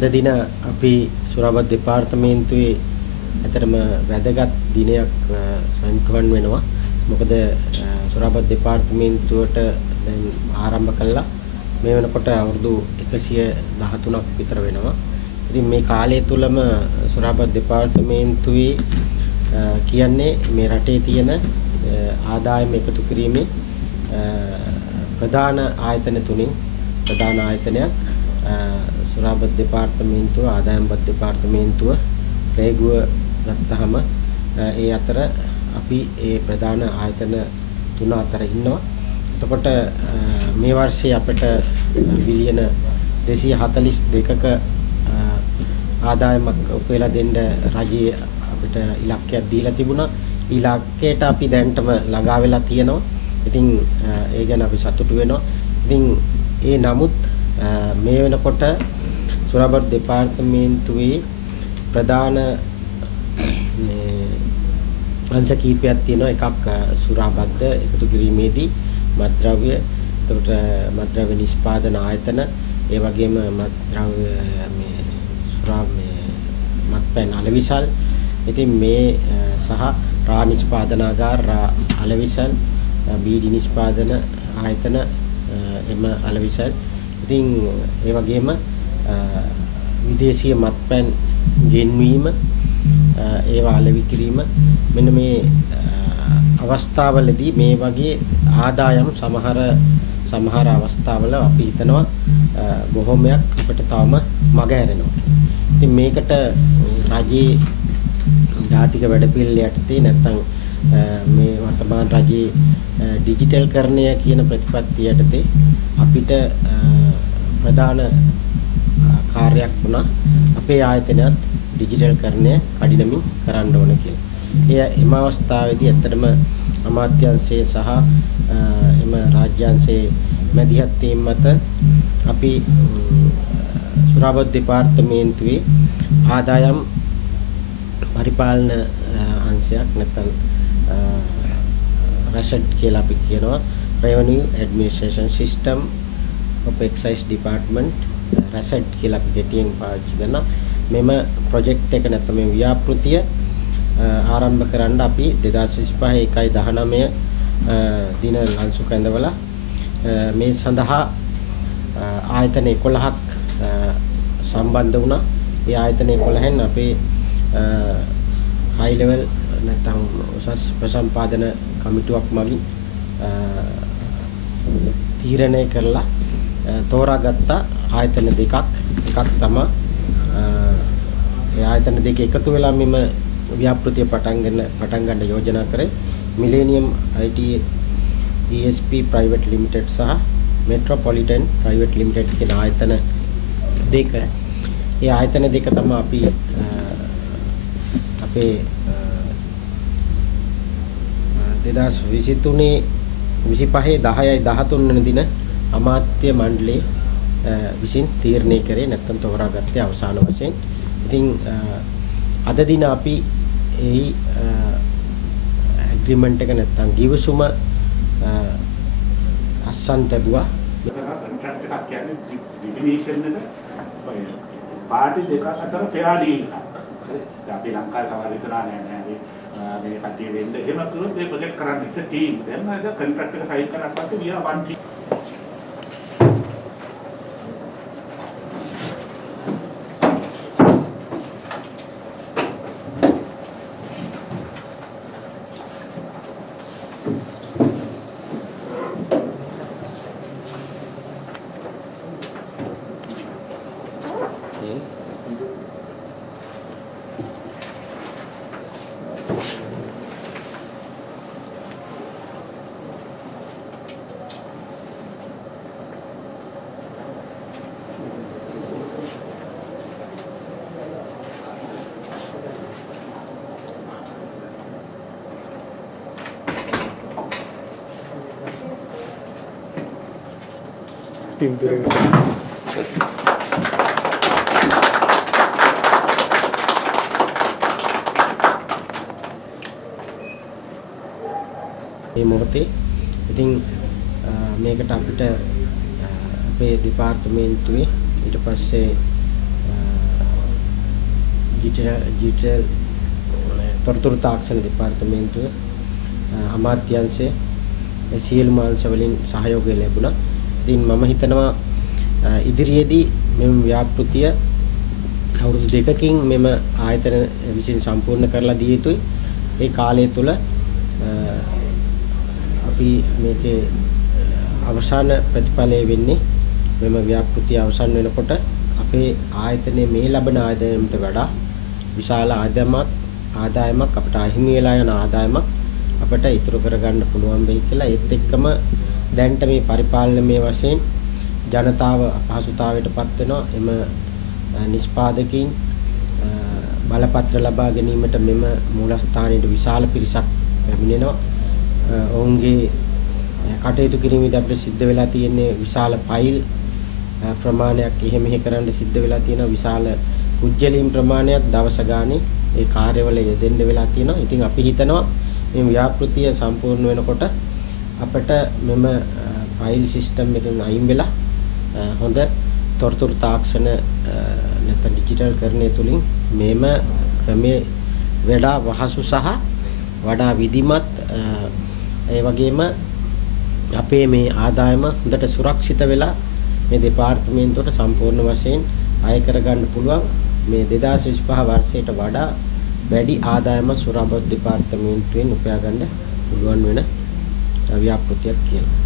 අද දින අපි සුරාබත් දෙපාර්තමේන්තුවේ ඇතරම වැදගත් දිනයක් සම්පූර්ණ වෙනවා. මොකද සුරාබත් දෙපාර්තමේන්තුවට දැන් ආරම්භ කළා. මේ වෙනකොට අවුරුදු 113ක් විතර වෙනවා. ඉතින් මේ කාලය තුලම සුරාබත් දෙපාර්තමේන්තුවේ කියන්නේ මේ රටේ තියෙන ආදායම එකතු කිරීමේ ප්‍රධාන ආයතන තුنين ප්‍රධාන ආයතනයක් සුරාබත් දෙපාර්තමේන්තුව ආදායම්පත් දෙපාර්තමේන්තුව රේගුව ගත්තාම ඒ අතර අපි ඒ ප්‍රධාන ආයතන තුන අතර ඉන්නවා. එතකොට මේ වර්ෂයේ අපිට බිලියන 242ක ආදායමක් උපයලා දෙන්න රජයේ අපිට ඉලක්කයක් දීලා තිබුණා. ඉලක්කයට අපි දැන්ටම ළඟා වෙලා තියෙනවා. ඉතින් ඒ ගැන අපි සතුටු වෙනවා. ඉතින් ඒ නමුත් මේ වෙනකොට සුරාබත් දෙපාර්තමේන්තුවේ ප්‍රධාන අංශ කීපයක් තියෙනවා. එකක් සුරාබත් එකතු කිරීමේදී මත්ද්‍රව්‍ය, එතකොට මත්ද්‍රව්‍ය නිෂ්පාදන ආයතන, ඒ වගේම මත්ද්‍රව්‍ය මත්පැන් අලෙවිසල්. ඉතින් මේ සහ රා නිෂ්පාදනාගාර, රා අලෙවිසල්, බීඩි නිෂ්පාදන ආයතන, එම අලෙවිසල්. ඉතින් ඒ වගේම විදේශීය මත්පැන් ගෙන්වීම, ඒවා අලෙවි කිරීම, මෙන්න මේ අවස්ථාවලදී මේ වගේ ආදායම් සමහර අවස්ථාවල අපි හිතනවා බොහොමයක් අපිට තාම මග හැරෙනවා. ඉතින් මේකට රජයේ ජාතික වැඩපිළිවෙල යටතේ නැත්නම් මේ වර්තමාන රජයේ ඩිජිටල්කරණය කියන ප්‍රතිපත්තිය යටතේ අපිට ප්‍රධාන කාර්යයක් වුණා අපේ ආයතනයත් ඩිජිටල්කරණය කඩිනමින් කරන්න ඕන කියලා. එම අවස්ථාවේදී ඇත්තටම අමාත්‍යාංශයේ සහ එම රාජ්‍යාංශයේ මැදිහත් වීම මත අපි සුරාබත් දෙපාර්තමේන්තුවේ ආදායම් පරිපාලන අංශයක් නැත්නම් රෂඩ් කියලා අපි කියනවා, Revenue Administration System of Excise Department, රෂඩ් කියලා අපි ගැටියෙන් පාවිච්චි කරනවා. මෙම ප්‍රොජෙක්ට් එක නැත්නම් මේ ව්‍යාපෘතිය ආරම්භ කරන්න අපි 2025 දින ලන්සු කැඳවලා මේ සඳහා ආයතන 11ක් සම්බන්ධ වුණා. ඒ ආයතන 11න් අපේ හයි ලෙවල් නැත්නම් උසස් ප්‍රසම්පාදන කමිටුවක් මගින් තීරණය කරලා තෝරාගත්ත ආයතන දෙකක්. එකක් තමයි ඒ ආයතන දෙක එකතු වෙලා මෙම ව්‍යාපෘතිය පටන් ගන්න යෝජනා කරේ millennium IT ESP private limited සහ මෙට්‍රොපොලිටන් ප්‍රයිවට් ලිමිටඩ් කියන ආයතන දෙක. ඒ ආයතන දෙක තමයි අපි අපේ 2023 වෙනි දින අමාත්‍ය මණ්ඩලයේ විසින් තීරණය කරේ නැත්නම් තෝරාගත්තේ අවසාන වශයෙන්. ඉතින් අද දින අපි ඒ ඇග්‍රීමන්ට් එක නැත්නම් ගිවිසුම අස්සන් ලැබුවා. කොන්ට්‍රැක්ට් එකක් කියන්නේ ඩිෆිනිෂන් එක පාටි දෙක අතර ෆෙයා ඩීල් එකක්. අපි ලංකාවේ සමහර විතරා නෑ මේ කට්ටිය වෙන්න එහෙම කළොත් මේ ප්‍රොජෙක්ට් කරන්න ඉස්ස ටීම්. දැන් අද කොන්ට්‍රැක්ට් එක සයින් කරලා පස්සේ ගියා වන් ටීම්. Pinturing මේ මොහොතේ ඉතින් මේකට අපිට අපේ දෙපාර්තමේන්තුවේ ඊට පස්සේ ඩිජිටල් තොරතුරු තාක්ෂණ දෙපාර්තමේන්තුව අමාත්‍යාංශයේ සියලුම අංශ වලින් සහයෝගය ලැබුණා. ඉතින් මම හිතනවා ඉදිරියේදී මෙම ව්‍යාපෘතිය අවුරුදු 2කින් මෙම ආයතන විසින් සම්පූර්ණ කරලා දිය යුතුයි. ඒ කාලය තුල අපි මේකේ අවසාන ප්‍රතිඵලය වෙන්නේ මෙම ව්‍යාපෘතිය අවසන් වෙනකොට අපේ ආයතනයේ මේ ලබන ආදායමට වඩා විශාල ආදායමක් අපට අහිමි වෙලා යන ආදායමක් අපට ඉතුරු කරගන්න පුළුවන් වෙයි කියලා. ඒත් එක්කම දැන්ට මේ පරිපාලනමය වශයෙන් ජනතාව අපහසුතාවයටපත් වෙනවා. එම නිෂ්පාදකීන් බලපත්‍ර ලබා ගැනීමට මෙම මූලස්ථානයේ විශාල පිරිසක් පැමිණෙනවා. ඔවුන්ගේ කටයුතු කිරීමේදී අපිට සිද්ධ වෙලා තියෙන්නේ විශාල ෆයිල් ප්‍රමාණයක් එහෙම කරන්න සිද්ධ වෙලා තියෙනවා. විශාල කුජ්ජලීම් ප්‍රමාණයක් දවස ගානේ ඒ කාර්යවල යෙදෙන්න වෙලා තියෙනවා. ඉතින් අපි හිතනවා මේ ව්‍යාපෘතිය සම්පූර්ණ වෙනකොට අපිට මෙම ෆයිල් සිස්ටම් එකෙන් අයින් වෙලා හොඳ තොරතුරු තාක්ෂණ නැත්නම් ඩිජිටල් කරණය තුලින් මේම ක්‍රමයේ වඩා වහසු සහ වඩා විධිමත් ඒ වගේම අපේ මේ ආදායම හොඳට සුරක්ෂිත වෙලා මේ දෙපාර්තමේන්තුවට සම්පූර්ණ වශයෙන් අය කරගන්න පුළුවන්. මේ 2025 වර්ෂයට වඩා වැඩි ආදායම සුරබත් දෙපාර්තමේන්තුවෙන් උපයා ගන්න පුළුවන් වෙන ව්‍යාපෘතියක් කියලා.